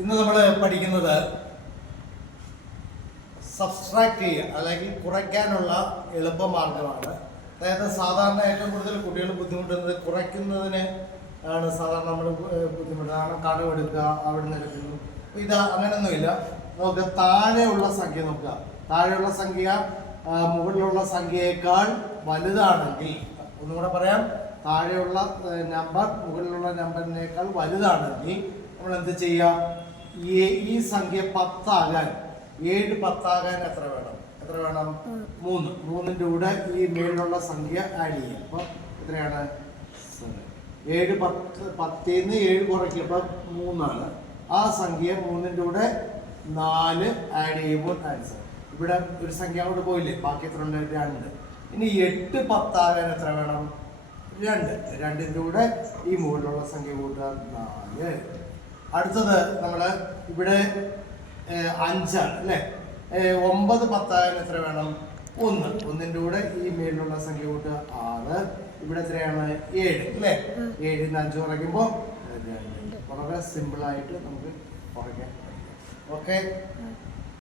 ഇന്ന് നമ്മൾ പഠിക്കുന്നത് സബ്സ്ട്രാക്ട് ചെയ്യുക അല്ലെങ്കിൽ കുറയ്ക്കാനുള്ള എളുപ്പമാർഗമാണ്. അതായത് സാധാരണ ഏറ്റവും കൂടുതൽ കുട്ടികൾ ബുദ്ധിമുട്ടുന്നത് കുറയ്ക്കുന്നതിന് ആണ്. സാധാരണ നമ്മൾ ബുദ്ധിമുട്ടാണ് കടമെടുക്കുക, അവിടെ നിന്ന് എടുക്കുന്നു. ഇത് അങ്ങനെയൊന്നുമില്ല. നമുക്ക് താഴെയുള്ള സംഖ്യ നോക്കുക. താഴെയുള്ള സംഖ്യ മുകളിലുള്ള സംഖ്യയേക്കാൾ വലുതാണെങ്കിൽ, ഒന്നുകൂടെ പറയാം, താഴെയുള്ള നമ്പർ മുകളിലുള്ള നമ്പറിനേക്കാൾ വലുതാണെങ്കിൽ നമ്മൾ എന്ത് ചെയ്യാം? ഈ സംഖ്യ 10 ആകാൻ 7 10 ആകാൻ എത്ര വേണം? 3. 3ന്റെ കൂടെ ഈ മേളിലുള്ള സംഖ്യ ആഡ് ചെയ്യാം. അപ്പൊ എത്രയാണ്? 7 10ന്ന് 7 കുറയ്ക്കുമ്പോൾ 3 ആ സംഖ്യ 3ന്റെ കൂടെ 4 ആഡ് ചെയ്യുമ്പോൾ ആൻസർ. ഇവിടെ ഒരു സംഖ്യ അങ്ങോട്ട് പോയില്ലേ, ബാക്കി എത്ര ഉണ്ട്? 2. ഇനി 8 10 ആകാൻ എത്ര വേണം? 2. 2ന്റെ കൂടെ ഈ മുകളിലുള്ള സംഖ്യ കൂട്ടുക 4. അടുത്തത് നമ്മള് ഇവിടെ 5 ആണ് അല്ലേ. 9 10 ആകാൻ എത്ര വേണം? 1. 1ന്റെ കൂടെ ഈ മേലിലുള്ള സംഖ്യ കൂട്ടുക 6. ഇവിടെ എത്രയാണ്? 7 അല്ലേ. 7ന്ന് 5 കുറയ്ക്കുമ്പോൾ 2. വളരെ സിമ്പിൾ ആയിട്ട് നമുക്ക് കുറയ്ക്കാൻ പറ്റും. ഓക്കെ.